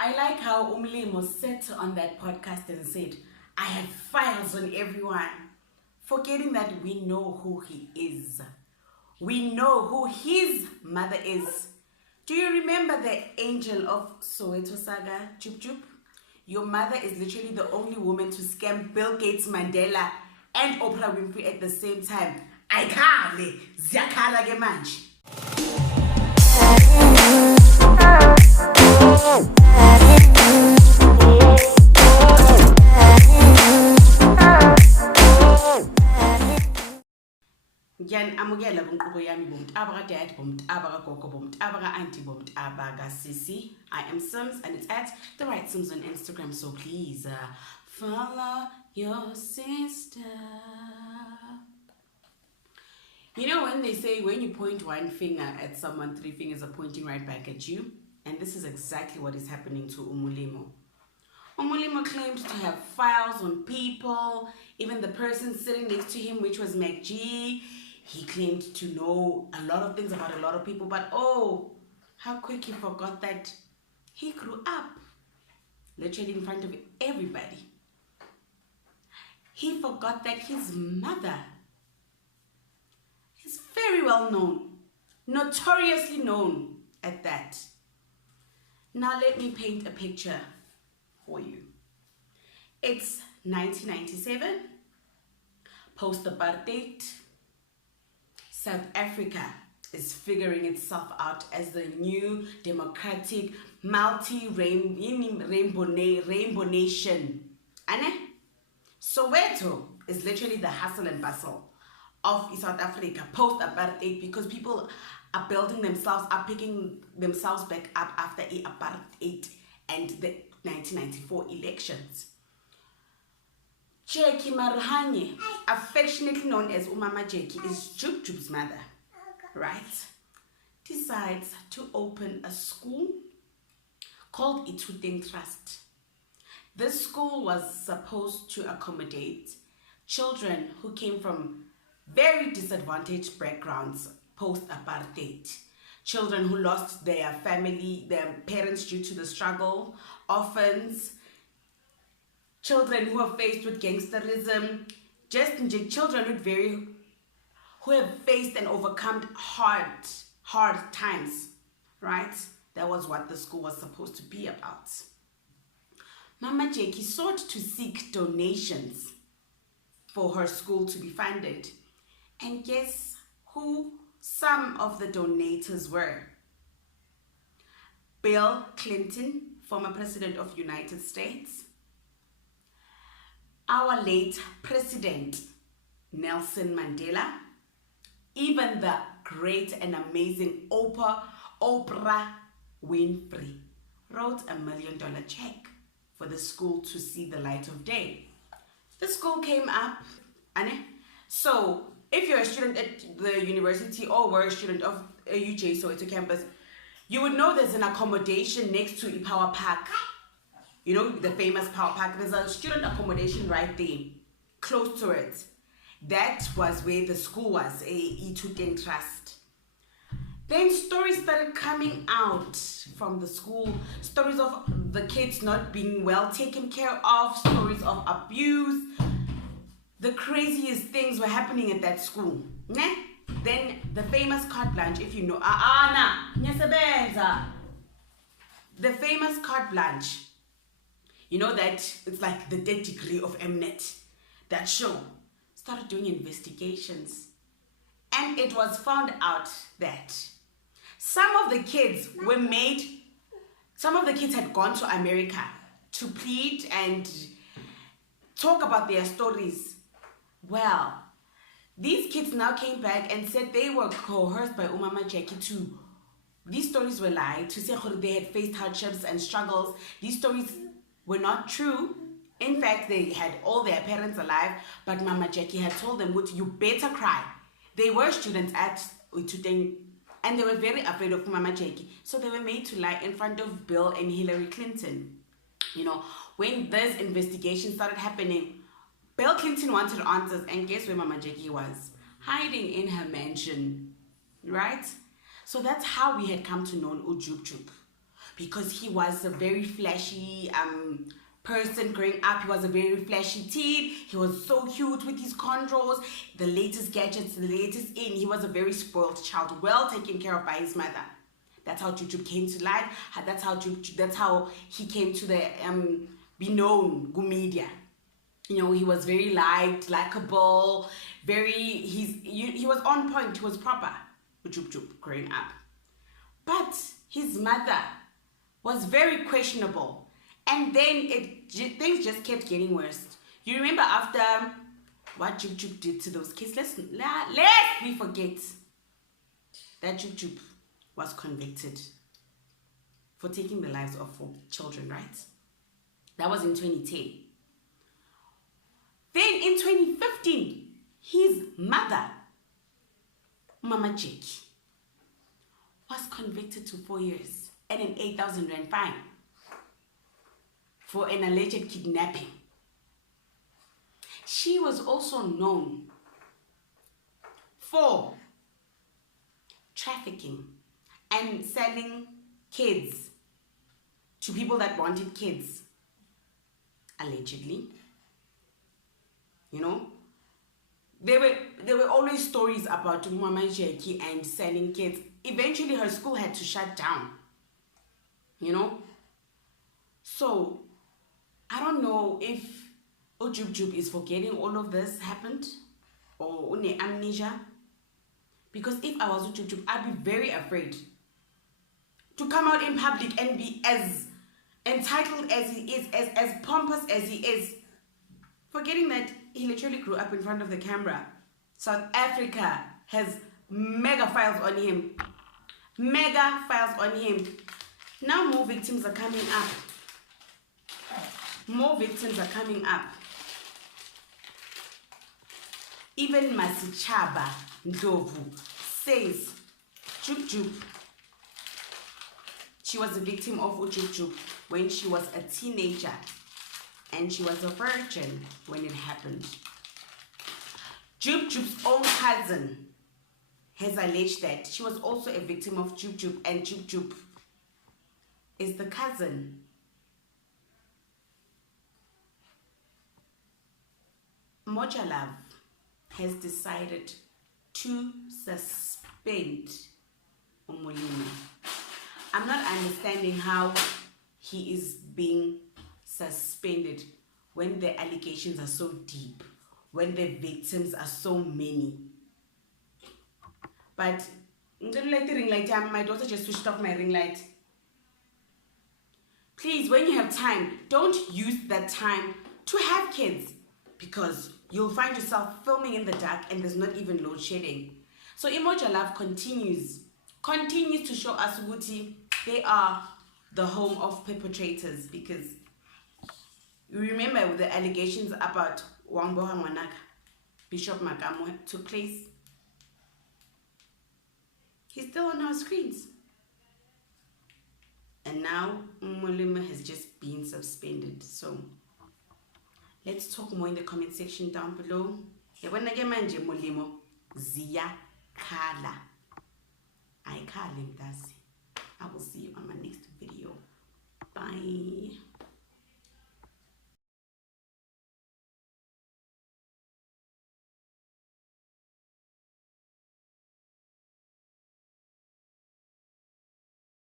I like how Umlimo sat on that podcast and said, I have files on everyone, forgetting that we know who he is. We know who his mother is. Do you remember the angel of Soweto Saga, Chup Chup? Your mother is literally the only woman to scam Bill Gates, Mandela, and Oprah Winfrey at the same time. Ayikale, ziyakhala ke manje. Ngiyanamukela kwinkqubo yami bomntaba kadad, bomntaba kagogo, bomntaba ka-auntie, bomntaba kasisi. I am Sims and it's at the right Sims on Instagram, so please follow your sister. You know when they say when you point one finger at someone, three fingers are pointing right back at you? And this is exactly what is happening to Umulimo. Umulimo claimed to have files on people, even the person sitting next to him, which was MacG. He claimed to know a lot of things about a lot of people, but oh, how quick he forgot that he grew up, literally in front of everybody. He forgot that his mother is very well known, notoriously known at that. Now let me paint a picture for you. It's 1997, post-apartheid. South Africa is figuring itself out as the new democratic multi-rainbow nation. Ane? Soweto is literally the hustle and bustle of South Africa post-apartheid, because people are building themselves up, picking themselves back up after apartheid and the 1994 elections. Jackie Maruhanye, affectionately known as Umama Jackie, is Jup Jup's mother, right? Decides to open a school called Ithuteng Trust. This school was supposed to accommodate children who came from very disadvantaged backgrounds post-apartheid. Children who lost their family, their parents due to the struggle, orphans, children who are faced with gangsterism, just children who have faced and overcome hard times, right? That was what the school was supposed to be about. Mama Jackie sought to seek donations for her school to be funded. And guess who some of the donators were? Bill Clinton, former president of the United States, our late president, Nelson Mandela, even the great and amazing Oprah Winfrey wrote $1 million check for the school to see the light of day. The school came up, so if you're a student at the university or were a student of UJ Soweto campus, you would know there's an accommodation next to Power Park. You know, the famous Power Park. There's a student accommodation right there, close to it. That was where the school was, a Ithuteng Trust. Then stories started coming out from the school. Stories of the kids not being well taken care of. Stories of abuse. The craziest things were happening at that school. Ne? Then the famous carte blanche, if you know. The famous carte blanche. You know that it's like the dead degree of Mnet. That show started doing investigations. And it was found out that some of the kids had gone to America to plead and talk about their stories. Well, these kids now came back and said they were coerced by Umama Jackie to. These stories were lied, to say they had faced hardships and struggles. These stories were not true. In fact, they had all their parents alive, but Mama Jackie had told them, you better cry. They were students at Ithuteng, and they were very afraid of Mama Jackie. So they were made to lie in front of Bill and Hillary Clinton. You know, when this investigation started happening, Bill Clinton wanted answers, and guess where Mama Jackie was? Hiding in her mansion, right? So that's how we had come to know Ujup Jup. because he was a very flashy person growing up. He was a very flashy teen. He was so cute with his controls, the latest gadgets, the latest in. He was a very spoiled child, well taken care of by his mother. That's how Jub came to life. That's how he came to the be known go media. You know, he was very liked, likable, he was on point. He was proper with Jub growing up. But his mother was very questionable, and then things just kept getting worse. You remember after what Jub did to those kids? Let's we forget that Jub was convicted for taking the lives of 4 children, right? That was in 2010. Then in 2015, his mother, Mama Jackie, was convicted to 4 years and an 8,000 rand fine for an alleged kidnapping. She was also known for trafficking and selling kids to people that wanted kids, allegedly. You know, there were always stories about Mama Jackie and selling kids. Eventually her school had to shut down, you know. So I don't know if Jub is forgetting all of this happened or amnesia. Because if I was Jub, I'd be very afraid to come out in public and be as entitled as he is, as pompous as he is, forgetting that he literally grew up in front of the camera. South Africa has mega files on him. Mega files on him. Now more victims are coming up. More victims are coming up. Even Masichaba Ndovu says Jub, she was a victim of Jub when she was a teenager, and she was a virgin when it happened. Jub's own cousin has alleged that she was also a victim of Jub, and Jub is the cousin. Mojalav has decided to suspend Umolimi. I'm not understanding how he is being suspended when the allegations are so deep, when the victims are so many. But I don't like the ring light. My daughter just switched off my ring light. Please, when you have time, don't use that time to have kids, because you'll find yourself filming in the dark and there's not even load shedding. So Emoja Love continues to show us Wuti they are the home of perpetrators, because you remember with the allegations about Wangbo Hangwanaka, Bishop Makamo took place. He's still on our screens. And now Mulima has just been suspended. So let's talk more in the comment section down below. Mulimo Zia Kala. I will see you on my next video. Bye.